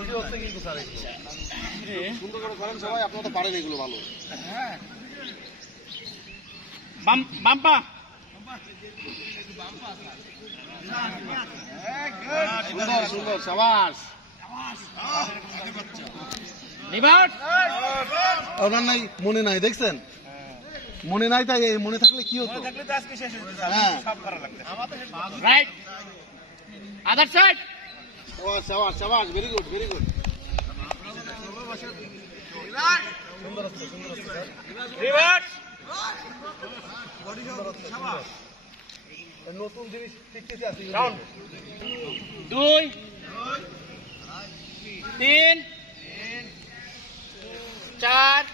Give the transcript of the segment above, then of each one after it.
Video হচ্ছে কিন্তু sir সুন্দর করে করেন সবাই, আপনারা তো পারেন এগুলো ভালো। হ্যাঁ বাম্পা সুন্দর সুন্দর সাবাস। আপনার নাই মনে নাই দেখছেন, মনে নাই তাই মনে থাকলে কি হতো। হ্যাঁ রাইট আদার সাইড সাবাস সাবাস ভেরি গুড ভেরি গুড। সুন্দর হচ্ছে সুন্দর হচ্ছে স্যার। রিভার্স নতুন জিনিস শিখতেছি আছি। 2 3 4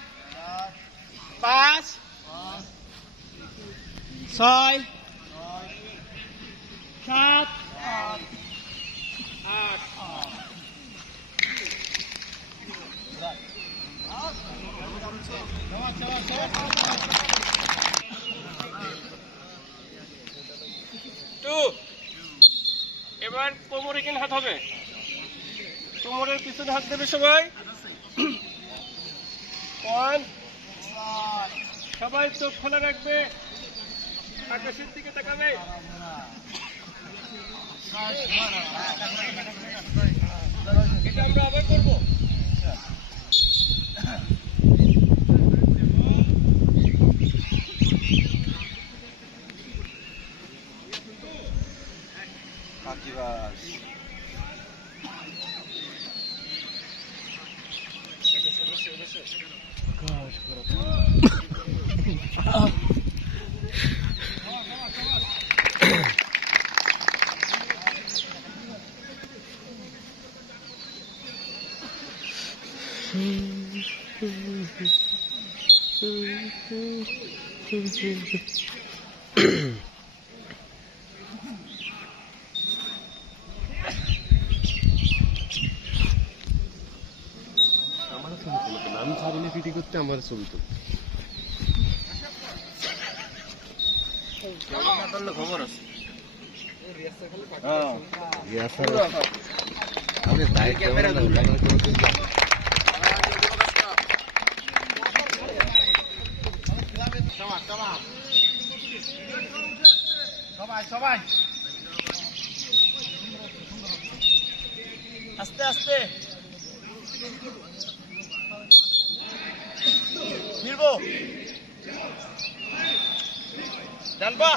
5 6 7 8 2 এবার কোমরে কিন হাত হবে, কোমরের পিছনে হাত দেবে সবাই। 1 সবাই চোখ খোলা রাখবে, আকাশের দিকে তাকাবে। এটা আমরা আবার করবো। আমি ছাড়িলে পিটি করতে আমার ছবি তো খবর আছে। সবাই সবাই আস্তে আস্তে ফিরবো, ডালবা